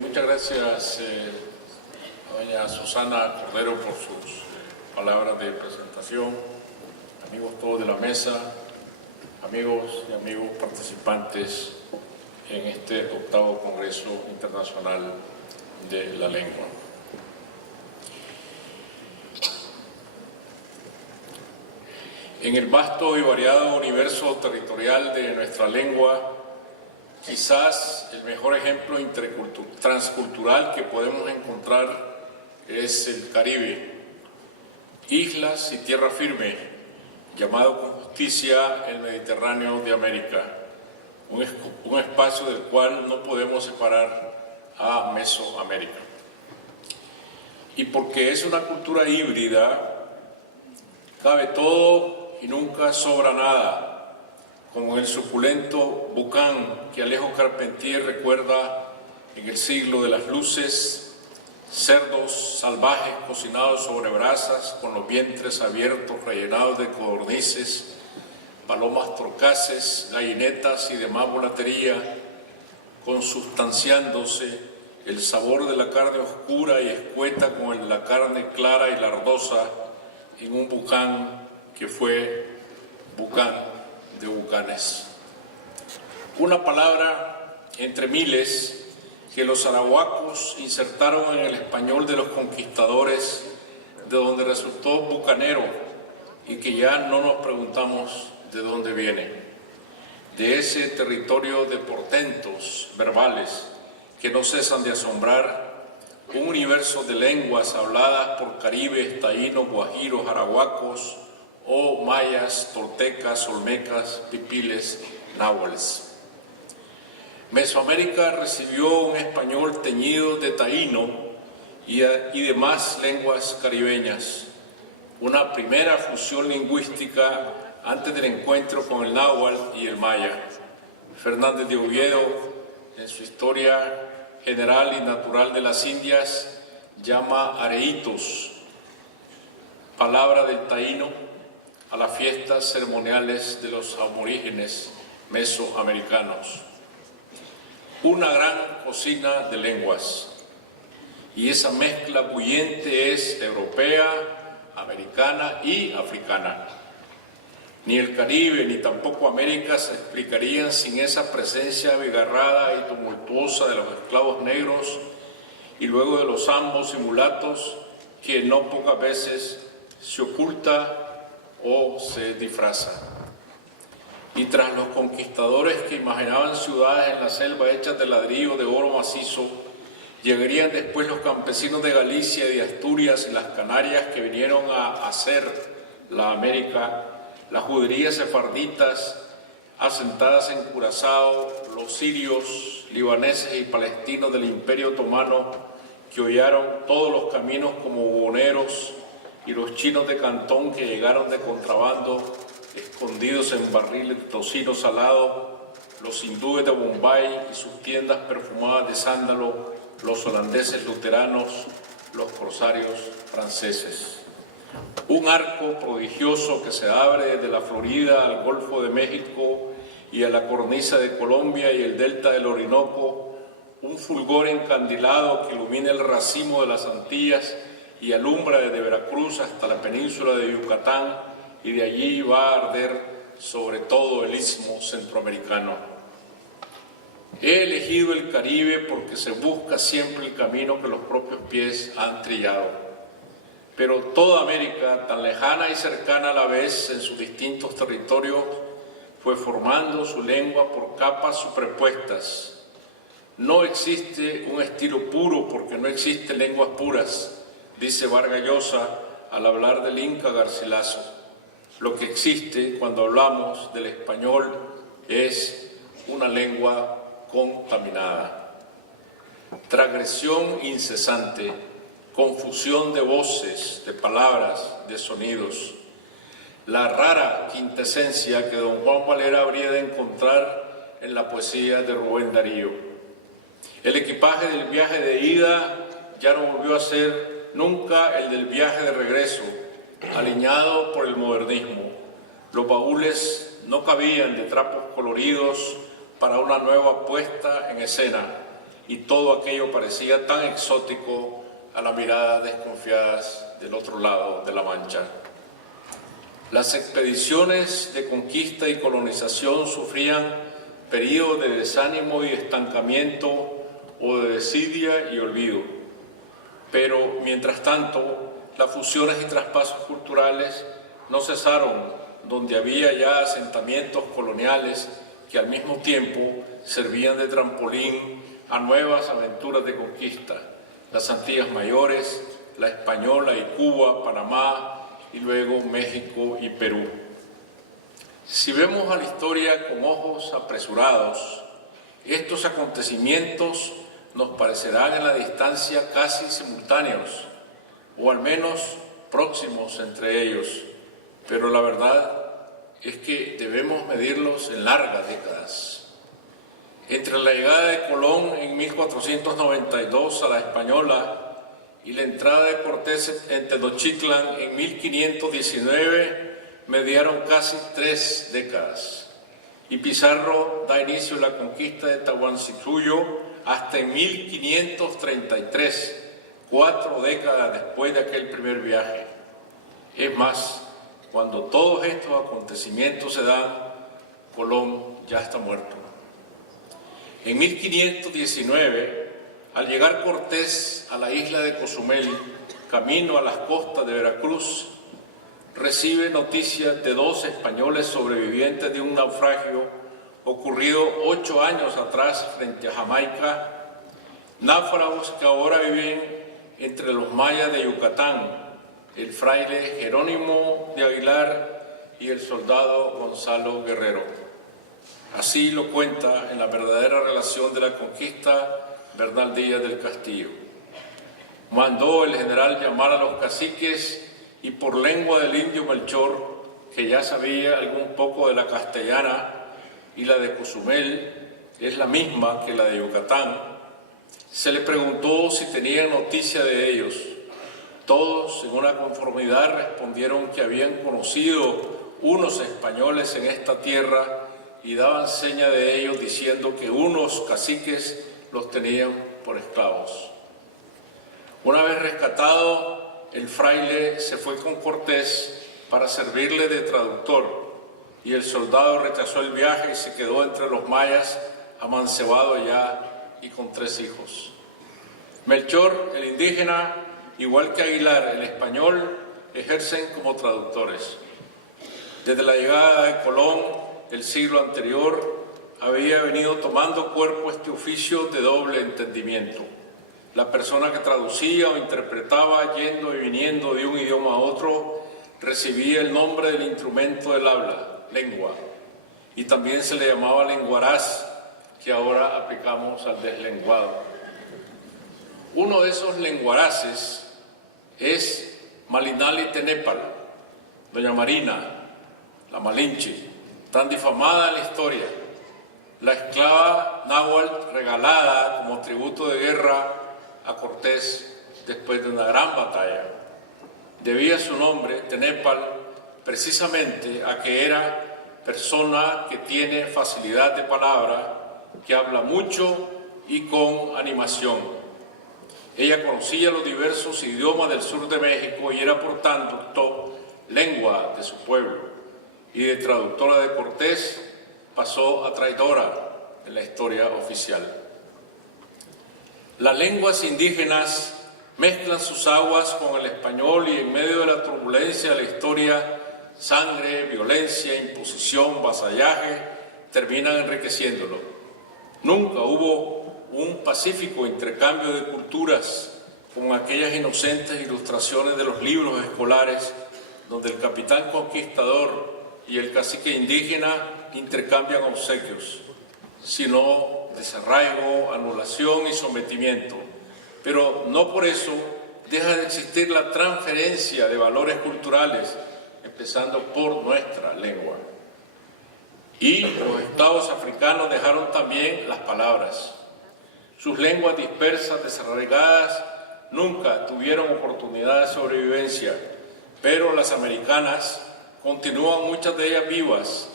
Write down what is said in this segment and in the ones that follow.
Muchas gracias, doña Susana Cordero, por sus palabras de presentación. Amigos todos de la mesa, amigos y amigos participantes en este 8º Congreso Internacional de la Lengua. En el vasto y variado universo territorial de nuestra lengua, quizás el mejor ejemplo transcultural que podemos encontrar es el Caribe, islas y tierra firme, llamado con justicia el Mediterráneo de América, un espacio del cual no podemos separar a Mesoamérica. Y porque es una cultura híbrida, cabe todo y nunca sobra nada, como el suculento Bucán que Alejo Carpentier recuerda en el siglo de las luces, cerdos salvajes cocinados sobre brasas con los vientres abiertos rellenados de codornices, palomas torcaces, gallinetas y demás volatería, consustanciándose el sabor de la carne oscura y escueta con el de la carne clara y lardosa en un Bucán que fue Bucán de Bucanes. Una palabra entre miles que los arahuacos insertaron en el español de los conquistadores, de donde resultó bucanero, y que ya no nos preguntamos de dónde viene. De ese territorio de portentos verbales que no cesan de asombrar, un universo de lenguas habladas por caribes, taínos, guajiros, arahuacos, o mayas, toltecas, olmecas, pipiles, náhuatls. Mesoamérica recibió un español teñido de taíno y demás lenguas caribeñas, una primera fusión lingüística antes del encuentro con el náhuatl y el maya. Fernández de Oviedo, en su Historia General y Natural de las Indias, llama areitos, palabra del taíno, a las fiestas ceremoniales de los aborígenes mesoamericanos. Una gran cocina de lenguas, y esa mezcla bullente es europea, americana y africana. Ni el Caribe ni tampoco América se explicarían sin esa presencia abigarrada y tumultuosa de los esclavos negros y luego de los zambos y mulatos, que no pocas veces se oculta o se disfraza. Y tras los conquistadores que imaginaban ciudades en la selva hechas de ladrillo de oro macizo, llegarían después los campesinos de Galicia y de Asturias y las Canarias que vinieron a hacer la América, las juderías sefarditas asentadas en Curazao, los sirios, libaneses y palestinos del Imperio Otomano que hollaron todos los caminos como buhoneros, y los chinos de Cantón que llegaron de contrabando escondidos en barriles de tocino salado, los hindúes de Bombay y sus tiendas perfumadas de sándalo, los holandeses luteranos, los corsarios franceses. Un arco prodigioso que se abre desde la Florida al Golfo de México y a la cornisa de Colombia y el delta del Orinoco, un fulgor encandilado que ilumina el racimo de las Antillas y alumbra desde Veracruz hasta la península de Yucatán, y de allí va a arder sobre todo el istmo centroamericano. He elegido el Caribe porque se busca siempre el camino que los propios pies han trillado. Pero toda América, tan lejana y cercana a la vez en sus distintos territorios, fue formando su lengua por capas superpuestas. No existe un estilo puro porque no existen lenguas puras, dice Vargas Llosa al hablar del Inca Garcilaso. Lo que existe cuando hablamos del español es una lengua contaminada. Transgresión incesante, confusión de voces, de palabras, de sonidos. La rara quintesencia que don Juan Valera habría de encontrar en la poesía de Rubén Darío. El equipaje del viaje de ida ya no volvió a ser nunca el del viaje de regreso, aliñado por el modernismo. Los baúles no cabían de trapos coloridos para una nueva puesta en escena, y todo aquello parecía tan exótico a las miradas desconfiadas del otro lado de la Mancha. Las expediciones de conquista y colonización sufrían periodos de desánimo y estancamiento o de desidia y olvido. Pero, mientras tanto, las fusiones y traspasos culturales no cesaron donde había ya asentamientos coloniales que al mismo tiempo servían de trampolín a nuevas aventuras de conquista, las Antillas Mayores, la Española y Cuba, Panamá y luego México y Perú. Si vemos a la historia con ojos apresurados, estos acontecimientos nos parecerán en la distancia casi simultáneos, o al menos próximos entre ellos, pero la verdad es que debemos medirlos en largas décadas. Entre la llegada de Colón en 1492 a la Española y la entrada de Cortés en Tenochtitlan en 1519, mediaron casi 3 décadas. Y Pizarro da inicio a la conquista de Tahuantinsuyo hasta en 1533, 4 décadas después de aquel primer viaje. Es más, cuando todos estos acontecimientos se dan, Colón ya está muerto. En 1519, al llegar Cortés a la isla de Cozumel, camino a las costas de Veracruz, recibe noticias de 2 españoles sobrevivientes de un naufragio ocurrido 8 años atrás frente a Jamaica, náufragos que ahora viven entre los mayas de Yucatán, el fraile Jerónimo de Aguilar y el soldado Gonzalo Guerrero. Así lo cuenta en La verdadera relación de la conquista Bernal Díaz del Castillo. Mandó el general llamar a los caciques y por lengua del indio Melchor, que ya sabía algún poco de la castellana y la de Cozumel es la misma que la de Yucatán, se le preguntó si tenían noticia de ellos. Todos, en una conformidad, respondieron que habían conocido unos españoles en esta tierra y daban seña de ellos diciendo que unos caciques los tenían por esclavos. Una vez rescatado, el fraile se fue con Cortés para servirle de traductor y el soldado rechazó el viaje y se quedó entre los mayas, amancebado ya y con 3 hijos. Melchor, el indígena, igual que Aguilar, el español, ejercen como traductores. Desde la llegada de Colón, el siglo anterior, había venido tomando cuerpo este oficio de doble entendimiento. La persona que traducía o interpretaba yendo y viniendo de un idioma a otro recibía el nombre del instrumento del habla, lengua, y también se le llamaba lenguaraz, que ahora aplicamos al deslenguado. Uno de esos lenguaraces es Malinali Tenépal, doña Marina, la Malinche, tan difamada en la historia, la esclava náhuatl regalada como tributo de guerra a Cortés después de una gran batalla. Debía su nombre, Tenépal, precisamente a que era persona que tiene facilidad de palabra, que habla mucho y con animación. Ella conocía los diversos idiomas del sur de México y era por tanto lengua de su pueblo. Y de traductora de Cortés pasó a traidora en la historia oficial. Las lenguas indígenas mezclan sus aguas con el español y en medio de la turbulencia de la historia, sangre, violencia, imposición, vasallaje, terminan enriqueciéndolo. Nunca hubo un pacífico intercambio de culturas como aquellas inocentes ilustraciones de los libros escolares donde el capitán conquistador y el cacique indígena intercambian obsequios, sino desarraigo, anulación y sometimiento. Pero no por eso deja de existir la transferencia de valores culturales, empezando por nuestra lengua. Y los estados africanos dejaron también las palabras. Sus lenguas dispersas, desarraigadas, nunca tuvieron oportunidad de sobrevivencia, pero las americanas continúan muchas de ellas vivas.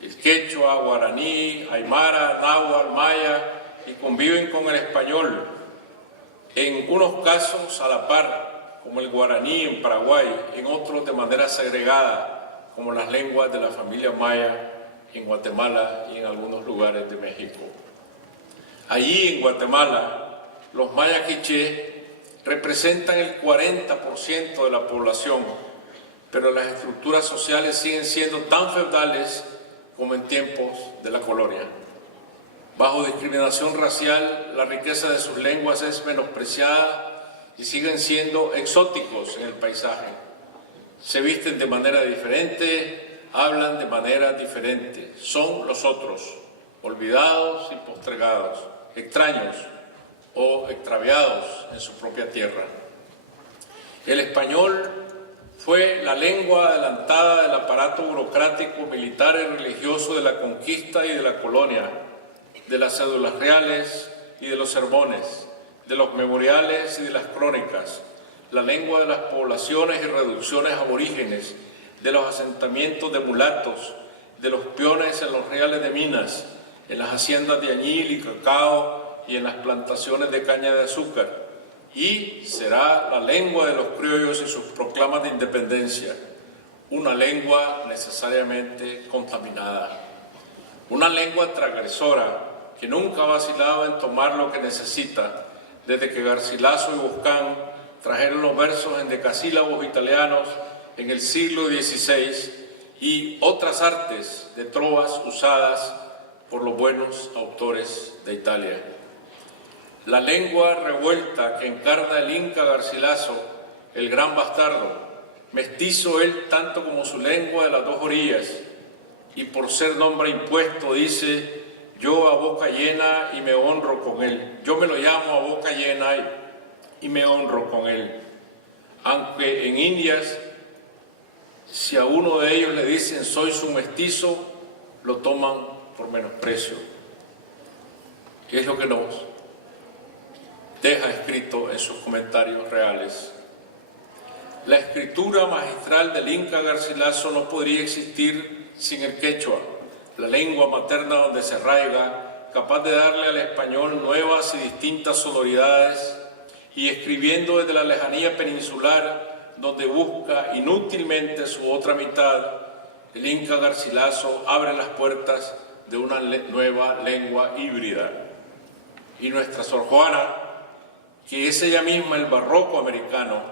El quechua, guaraní, aymara, náhuatl, maya y conviven con el español, en unos casos a la par, como el guaraní en Paraguay, en otros de manera segregada, como las lenguas de la familia maya en Guatemala y en algunos lugares de México. Allí en Guatemala, los mayas quiché representan el 40% de la población, pero las estructuras sociales siguen siendo tan feudales como en tiempos de la colonia. Bajo discriminación racial, la riqueza de sus lenguas es menospreciada y siguen siendo exóticos en el paisaje. Se visten de manera diferente, hablan de manera diferente, son los otros, olvidados y postergados, extraños o extraviados en su propia tierra. El español fue la lengua adelantada del aparato burocrático, militar y religioso de la conquista y de la colonia, de las cédulas reales y de los sermones, de los memoriales y de las crónicas, la lengua de las poblaciones y reducciones aborígenes, de los asentamientos de mulatos, de los peones en los reales de minas, en las haciendas de añil y cacao y en las plantaciones de caña de azúcar, y será la lengua de los criollos y sus proclamas de independencia, una lengua necesariamente contaminada, una lengua transgresora que nunca ha vacilado en tomar lo que necesita, desde que Garcilaso y Boscán trajeron los versos en decasílabos italianos en el siglo XVI y otras artes de trovas usadas por los buenos autores de Italia. La lengua revuelta que encarna el Inca Garcilaso, el gran bastardo, mestizo él tanto como su lengua de las dos orillas, y por ser nombre impuesto dice: yo a boca llena y me honro con él. Yo me lo llamo a boca llena y me honro con él. Aunque en Indias, si a uno de ellos le dicen soy su mestizo, lo toman por menosprecio. ¿Qué es lo que nos deja escrito en sus comentarios reales? La escritura magistral del Inca Garcilaso no podría existir sin el quechua, la lengua materna donde se arraiga, capaz de darle al español nuevas y distintas sonoridades, y escribiendo desde la lejanía peninsular, donde busca inútilmente su otra mitad, el Inca Garcilaso abre las puertas de una nueva lengua híbrida. Y nuestra Sor Juana, que es ella misma el barroco americano,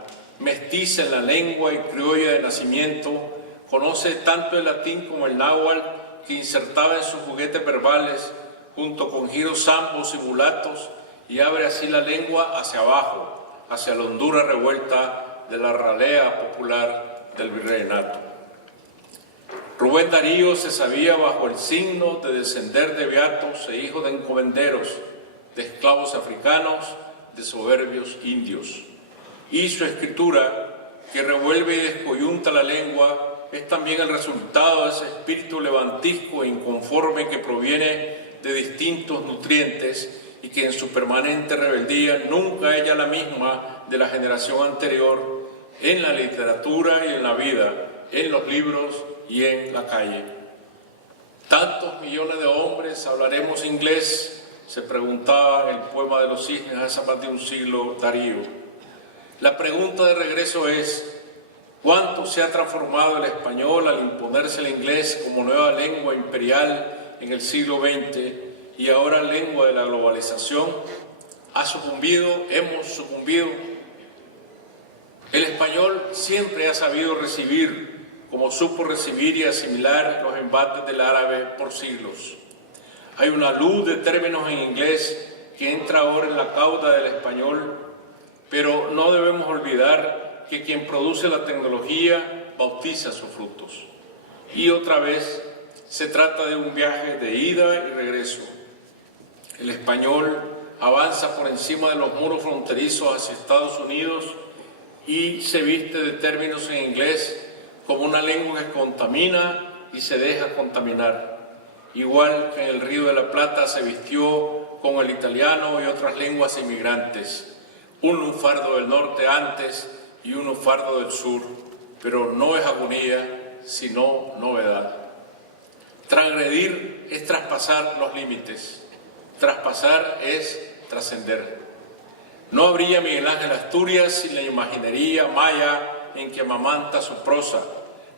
mestiza en la lengua y criolla de nacimiento, conoce tanto el latín como el náhuatl, que insertaba en sus juguetes verbales junto con giros zambos y mulatos, y abre así la lengua hacia abajo, hacia la hondura revuelta de la ralea popular del virreinato. Rubén Darío se sabía bajo el signo de descender de beatos e hijo de encomenderos, de esclavos africanos, de soberbios indios. Y su escritura, que revuelve y descoyunta la lengua, es también el resultado de ese espíritu levantisco e inconforme que proviene de distintos nutrientes y que en su permanente rebeldía nunca ella la misma de la generación anterior, en la literatura y en la vida, en los libros y en la calle. ¿Tantos millones de hombres hablaremos inglés?, se preguntaba en el poema de los cisnes hace más de un siglo Darío. La pregunta de regreso es: ¿cuánto se ha transformado el español al imponerse el inglés como nueva lengua imperial en el siglo XX y ahora lengua de la globalización? ¿Ha sucumbido? ¿Hemos sucumbido? El español siempre ha sabido recibir, como supo recibir y asimilar los embates del árabe por siglos. Hay una luz de términos en inglés que entra ahora en la cauda del español, pero no debemos olvidar que quien produce la tecnología bautiza sus frutos. Y otra vez se trata de un viaje de ida y regreso. El español avanza por encima de los muros fronterizos hacia Estados Unidos y se viste de términos en inglés como una lengua que contamina y se deja contaminar. Igual que en el Río de la Plata se vistió con el italiano y otras lenguas inmigrantes. Un lunfardo del norte antes y un lunfardo del sur, pero no es agonía, sino novedad. Transgredir es traspasar los límites. Traspasar es trascender. No habría Miguel Ángel Asturias sin la imaginería maya en que amamanta su prosa,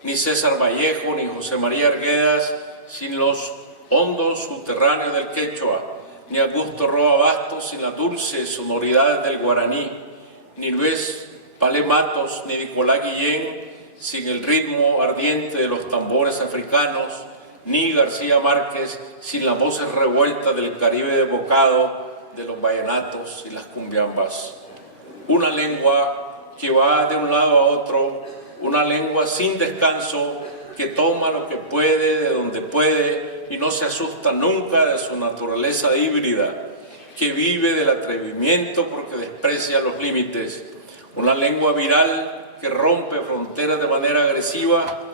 ni César Vallejo ni José María Arguedas sin los hondos subterráneos del quechua, ni Augusto Roa Bastos sin las dulces sonoridades del guaraní, ni Luis Palé Matos ni Nicolás Guillén sin el ritmo ardiente de los tambores africanos, ni García Márquez sin las voces revueltas del Caribe desbocado, de los vallenatos y las cumbiambas. Una lengua que va de un lado a otro, una lengua sin descanso, que toma lo que puede de donde puede y no se asusta nunca de su naturaleza híbrida, que vive del atrevimiento porque desprecia los límites. Una lengua viral que rompe fronteras de manera agresiva,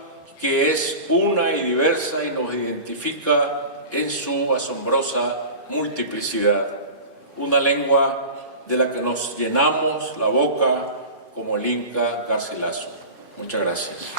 que es una y diversa y nos identifica en su asombrosa multiplicidad. Una lengua de la que nos llenamos la boca como el Inca Garcilaso. Muchas gracias.